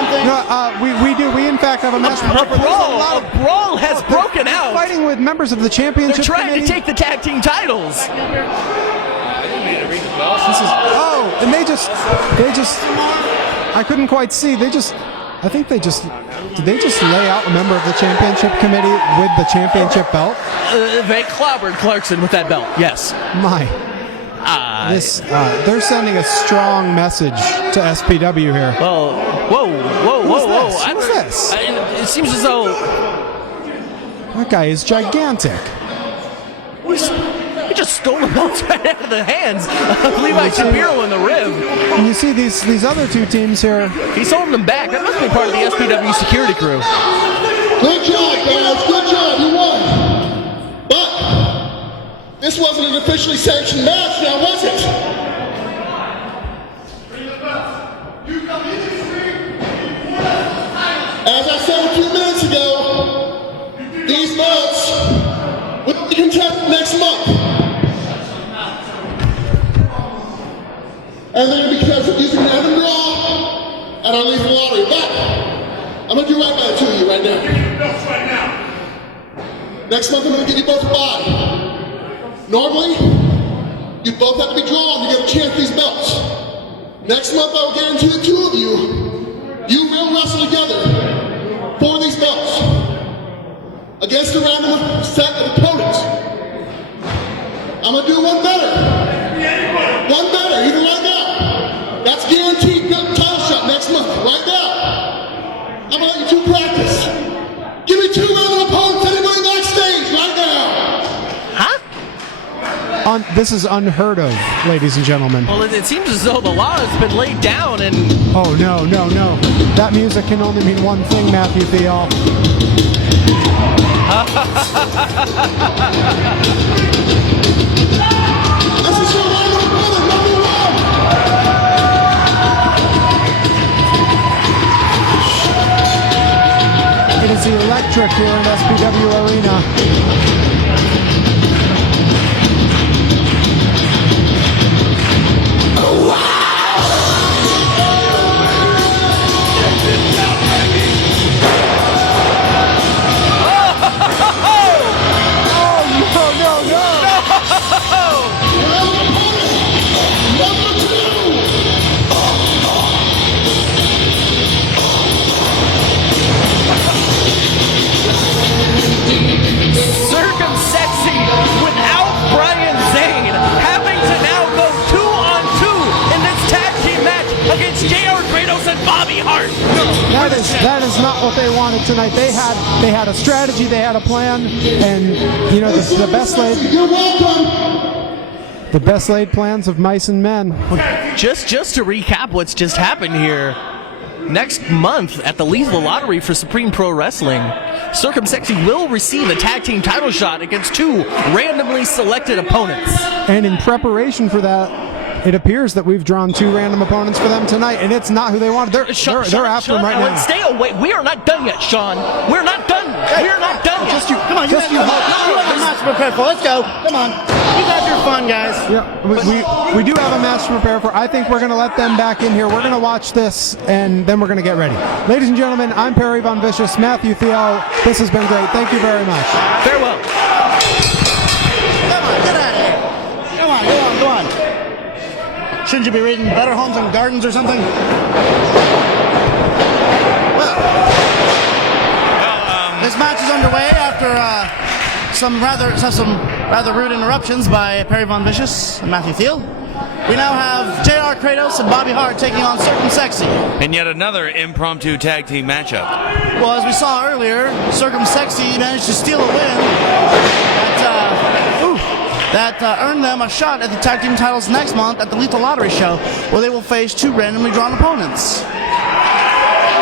something? No, we do. We in fact have a match. A brawl has broken out. Fighting with members of the championship. They're trying committee. to take the tag team titles. And they just. I couldn't quite see. Did they just lay out a member of the championship committee with the championship belt? They clobbered Clarkson with that belt. Yes. My. They're sending a strong message to SPW here. Whoa. Who's this? It seems as though that guy is gigantic. he just stole the belts right out of the hands of Levi Shapiro in the rib. And you see these other two teams here. He's holding them back. That must be part of the SPW security crew. Good job, guys. Good job. You won. But this wasn't an officially sanctioned match, now was it? As I said a few minutes ago, these belts will be contested next month. And then because of using the Evan draw at our lethal lottery. But I'm going to do right by it to you right now. Next month I'm going to give you both a body. Normally, you both have to be drawn to get a chance at these belts. Next month I will guarantee the two of you will wrestle together for these belts against a random set of opponents. I'm going to do one better. One better, even right now. That's guaranteed title shot next month, right now. I'm going to let you two practice. Give me two random opponents, anybody backstage, right now. Huh? This is unheard of, ladies and gentlemen. Well, it seems as though the law has been laid down and... Oh, no. That music can only mean one thing, Matthew Thiel. This is your random opponent, number one. It is electric here in SPW Arena. CircumSexy without Brian Zane having to now go 2-on-2 in this tag team match against JR Kratos and Bobby Hart. That is not what they wanted tonight. They had a strategy, they had a plan, and you know the best laid plans of mice and men. Just to recap what's just happened here. Next month at the Lethal Lottery for Supreme Pro Wrestling, CircumSexy will receive a tag team title shot against two randomly selected opponents. And in preparation for that, it appears that we've drawn two random opponents for them tonight, and it's not who they wanted. They're after them right now. Stay away. We are not done yet, Sean. We're not done. We're not done yet. Come on, you have a match to prepare for. Let's go. Come on. You got your fun, guys. Yeah, we do have a match to prepare for. I think we're going to let them back in here. We're going to watch this, and then we're going to get ready. Ladies and gentlemen, I'm Perry Von Vicious, Matthew Thiel. This has been great. Thank you very much. Farewell. Come on, get out of here. Come on. Shouldn't you be reading Better Homes and Gardens or something? This match is underway after some rather rude interruptions by Perry Von Vicious and Matthew Thiel. We now have JR Kratos and Bobby Hart taking on CircumSexy. And yet another impromptu tag team matchup. Well, as we saw earlier, CircumSexy managed to steal a win that earned them a shot at the tag team titles next month at the Lethal Lottery show, where they will face two randomly drawn opponents.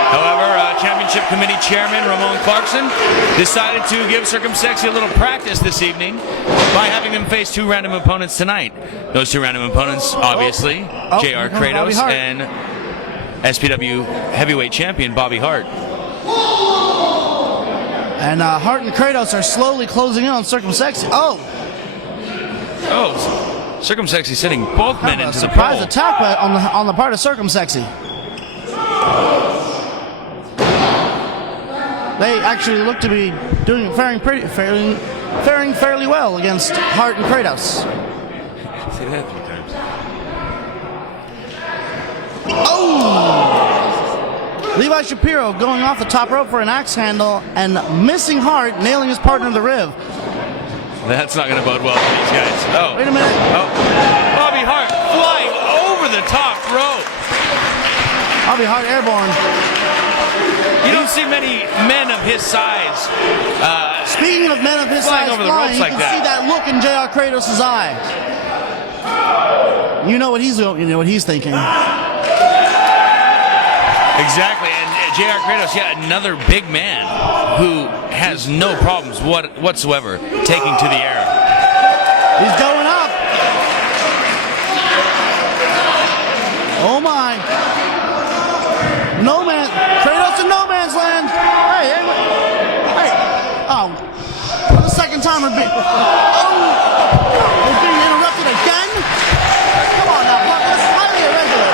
However, Championship Committee Chairman Ramon Clarkson decided to give CircumSexy a little practice this evening by having them face two random opponents tonight. Those two random opponents, obviously, JR Kratos and SPW Heavyweight Champion Bobby Hart. And Hart and Kratos are slowly closing in on CircumSexy. CircumSexy sitting both men into the surprise pole. attack on the part of CircumSexy. they actually look to be faring fairly well against Hart and Kratos. Say that 3 times. Oh! Levi Shapiro going off the top rope for an axe handle and missing Hart, nailing his partner in the rib. That's not going to bode well for these guys. Oh. Wait a minute. Oh. Bobby Hart flying over the top rope. Bobby Hart airborne. You don't see many men of his size. Speaking of men of his flying size over the flying, ropes like you that. can see that look in JR Kratos' eye. You know what he's thinking. Exactly, and JR Kratos, another big man who has no problems whatsoever taking to the air. He's going up. Oh my. No man. Kratos in no man's land. Hey. Oh. For the second time we're being interrupted again? Come on now, Buck. This is highly irregular.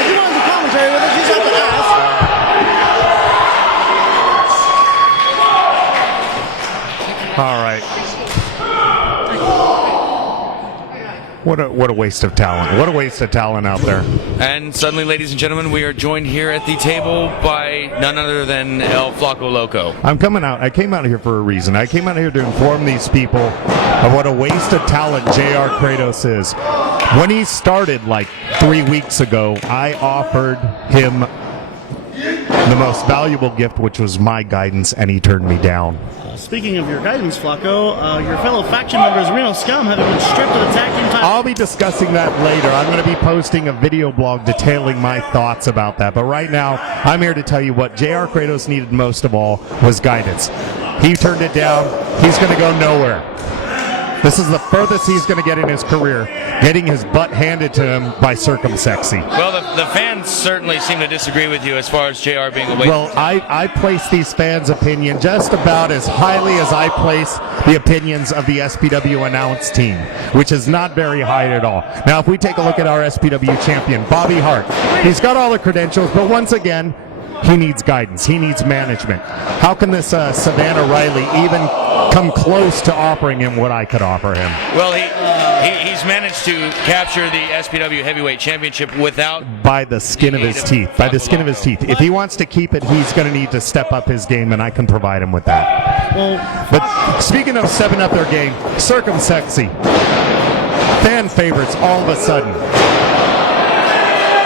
If you want to do commentary with us, you just have to ask. All right. What a waste of talent. What a waste of talent out there. And suddenly, ladies and gentlemen, we are joined here at the table by none other than El Flaco Loco. I came out here for a reason. I came out here to inform these people of what a waste of talent JR Kratos is. When he started like 3 weeks ago, I offered him the most valuable gift, which was my guidance, and he turned me down. Speaking of your guidance, Flaco, your fellow faction members, Reno Scum, have been stripped of the tag team title. I'll be discussing that later. I'm going to be posting a video blog detailing my thoughts about that. But right now, I'm here to tell you what JR Kratos needed most of all was guidance. He turned it down. He's going to go nowhere. This is the furthest he's going to get in his career, getting his butt handed to him by CircumSexy. Well, the fans certainly seem to disagree with you as far as JR being away. Well, I place these fans' opinion just about as highly as I place the opinions of the SPW announce team, which is not very high at all. Now, if we take a look at our SPW champion, Bobby Hart, he's got all the credentials, but once again, he needs guidance. He needs management. How can this Savannah Riley even come close to offering him what I could offer him? Well, he's managed to capture the SPW Heavyweight Championship without... By the skin of his teeth. By the skin of his teeth. If he wants to keep it, he's going to need to step up his game, and I can provide him with that. But speaking of stepping up their game, CircumSexy. Fan favorites all of a sudden.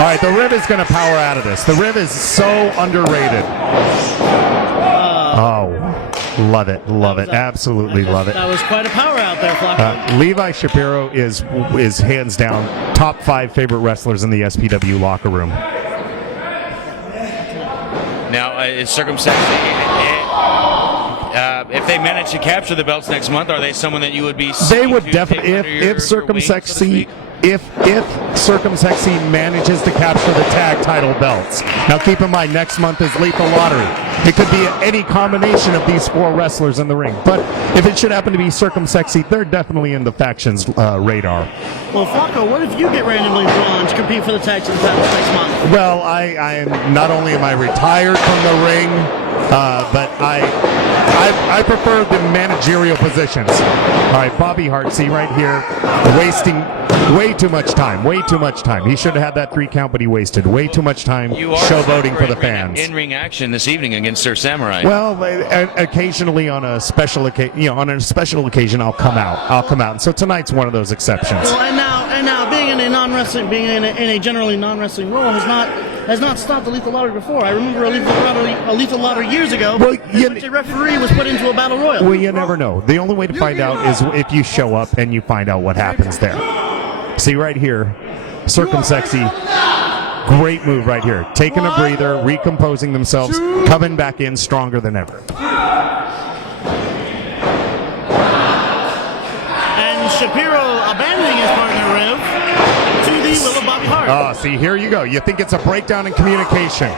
All right, the Riv is going to power out of this. The Riv is so underrated. Love it, absolutely love it. That was quite a power out there, Flaco. Levi Shapiro is hands down top 5 favorite wrestlers in the SPW locker room. Now, it's CircumSexy. If they manage to capture the belts next month, are they someone that you would be? They would definitely, if CircumSexy. If CircumSexy manages to capture the tag title belts. Now keep in mind, next month is Lethal Lottery. It could be any combination of these 4 wrestlers in the ring. But if it should happen to be CircumSexy, they're definitely in the faction's radar. Well, Flaco, what if you get randomly drawn to compete for the tag team titles next month? Well, I am not only am I retired from the ring, but I prefer the managerial positions. All right, Bobby Hart, see right here, wasting way too much time. He should have had that 3 count, but he wasted way too much time showboating for the fans. In-ring action this evening against Sir Samurai. Well, occasionally on a special occasion, I'll come out. And so tonight's one of those exceptions. Well, and now, being in a non-wrestling, in a generally non-wrestling role has not stopped the Lethal Lottery before. I remember a Lethal Lottery years ago, in which a referee was put into a battle royal. Well, you never know. The only way to find out is if you show up and you find out what happens there. See right here, CircumSexy, great move right here. Taking a breather, recomposing themselves, coming back in stronger than ever. And Shapiro abandoning his partner Riv to the will of Bobby Hart. Oh, see, here you go. You think it's a breakdown in communication.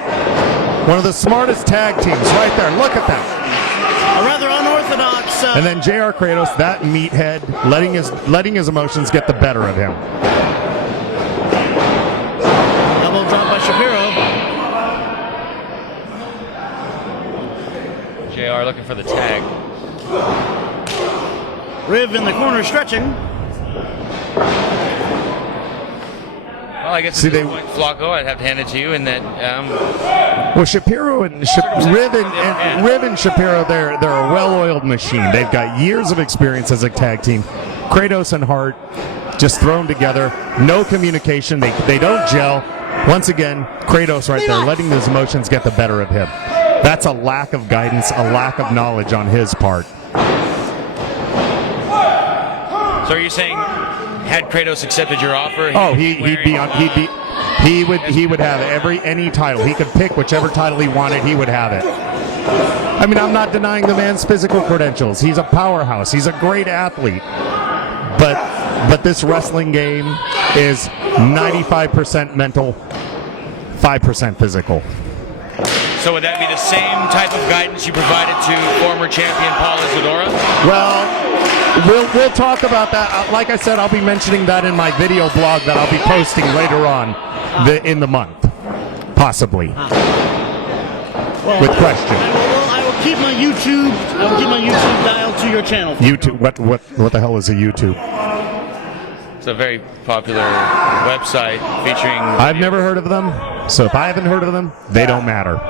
One of the smartest tag teams right there. Look at that. A rather unorthodox. And then JR Kratos, that meathead, letting his emotions get the better of him. Double drop by Shapiro. JR looking for the tag. Riv in the corner stretching. Well, I guess See, at this they- point, Flacco, I'd have to hand it to you in that Well, Shapiro and Riv and Shapiro, they're a well-oiled machine. They've got years of experience as a tag team. Kratos and Hart just thrown together, no communication. They don't gel. Once again, Kratos right there, letting his emotions get the better of him. That's a lack of guidance, a lack of knowledge on his part. So are you saying, had Kratos accepted your offer? He would have any title. He could pick whichever title he wanted. He would have it. I mean, I'm not denying the man's physical credentials. He's a powerhouse. He's a great athlete. But this wrestling game is 95% mental, 5% physical. So would that be the same type of guidance you provided to former champion Paul Isadora? Well, we'll talk about that. Like I said, I'll be mentioning that in my video blog that I'll be posting later on in the month, possibly, with questions. I will keep my YouTube. I will keep my YouTube dialed to your channel. YouTube. What the hell is a YouTube? It's a very popular website featuring. I've never heard of them, so if I haven't heard of them, they don't matter.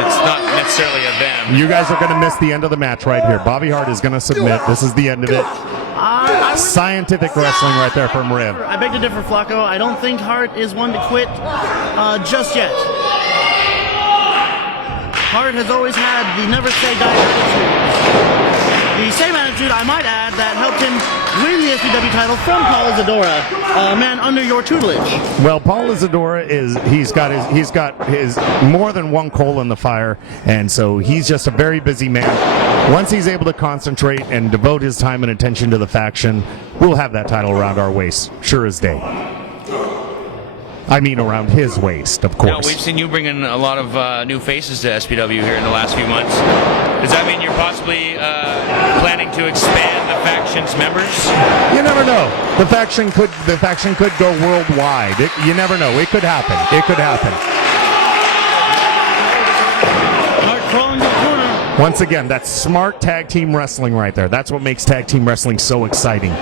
It's not necessarily a them. You guys are going to miss the end of the match right here. Bobby Hart is going to submit. This is the end of it. Scientific wrestling right there from Riv. I beg to differ, Flacco. I don't think Hart is one to quit just yet. Hart has always had the never say die attitude. The same attitude, I might add, that helped him win the SPW title from Paul Isadora, a man under your tutelage. Well, Paul Isadora he's got his more than one coal in the fire, and so he's just a very busy man. Once he's able to concentrate and devote his time and attention to the faction, we'll have that title around our waist, sure as day. I mean, around his waist, of course. Now, we've seen you bring in a lot of new faces to SPW here in the last few months. Does that mean you're possibly planning to expand the faction's members? You never know. The faction could go worldwide. You never know. It could happen. It could happen. Hart crawling to the corner. Once again, that's smart tag team wrestling right there. That's what makes tag team wrestling so exciting.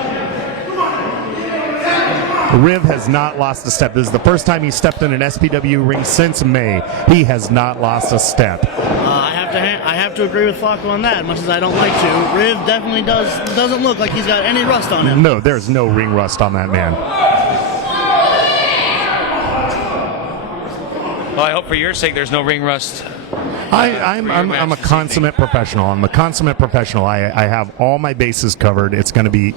Riv has not lost a step. This is the first time he stepped in an SPW ring since May. He has not lost a step. I have to agree with Flacco on that, much as I don't like to. Riv definitely doesn't look like he's got any rust on him. No, there's no ring rust on that man. Well, I hope for your sake there's no ring rust. I'm a consummate professional. I'm a consummate professional. I have all my bases covered. It's going to be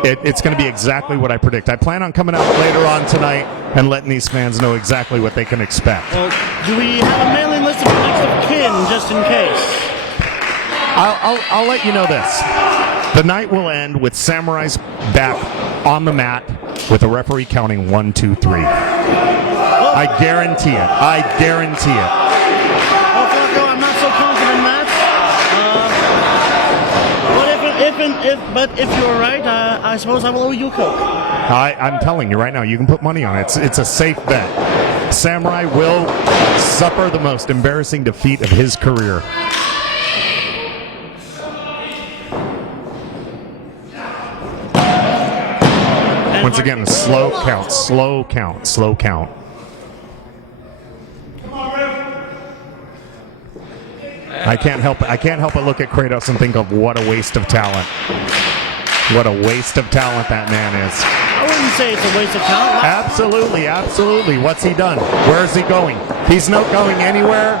it's going to be exactly what I predict. I plan on coming out later on tonight and letting these fans know exactly what they can expect. Well, do we have a mailing list of your next of kin, just in case? I'll let you know this. The night will end with Samurai's back on the mat with the referee counting 1, 2, 3. I guarantee it. I guarantee it. Well, Flacco, I'm not so confident in that. But if you're right, I suppose I will owe you a Coke. I'm telling you right now, you can put money on it. It's a safe bet. Samurai will suffer the most embarrassing defeat of his career. Once again, slow count, slow count, slow count. I can't help but look at Kratos and think of what a waste of talent. What a waste of talent that man is. I wouldn't say it's a waste of talent. Absolutely, absolutely. What's he done? Where is he going? He's not going anywhere.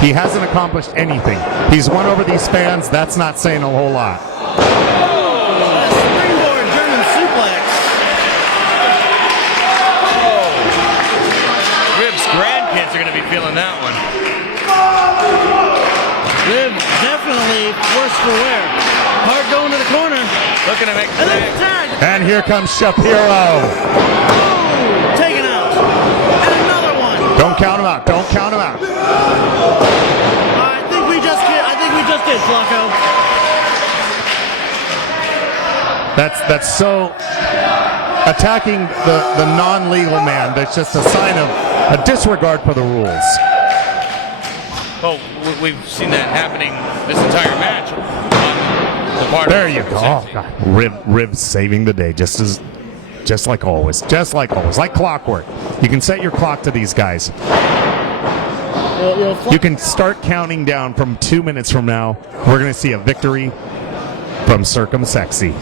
He hasn't accomplished anything. He's won over these fans. That's not saying a whole lot. Springboard German suplex. Rib's grandkids are going to be feeling that one. Rib definitely worse for wear. Hart going to the corner. Looking to make And then the tag. And here comes Shapiro. Oh, taken out. And another one. Don't count him out. Don't count him out. I think we just did, Flacco. That's so attacking the non-legal man. That's just a sign of a disregard for the rules. Well, we've seen that happening this entire match. There you go. Oh, God. Riv saving the day, just like always. Just like always. Like clockwork. You can set your clock to these guys. You can start counting down from 2 minutes from now. We're going to see a victory from CircumSexy.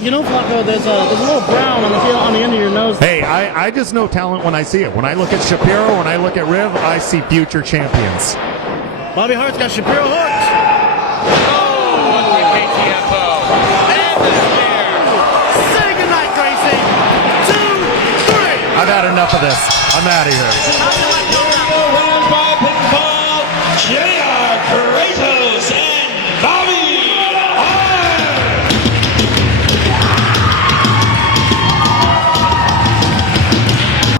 You know, Flacco, there's a little brown on the end of your nose. Hey, I just know talent when I see it. When I look at Shapiro, when I look at Riv, I see future champions. Bobby Hart's got Shapiro hooked. Oh, what the KTFO. And the spear. Say goodnight, Gracie. 2, 3. I've had enough of this. I'm out of here.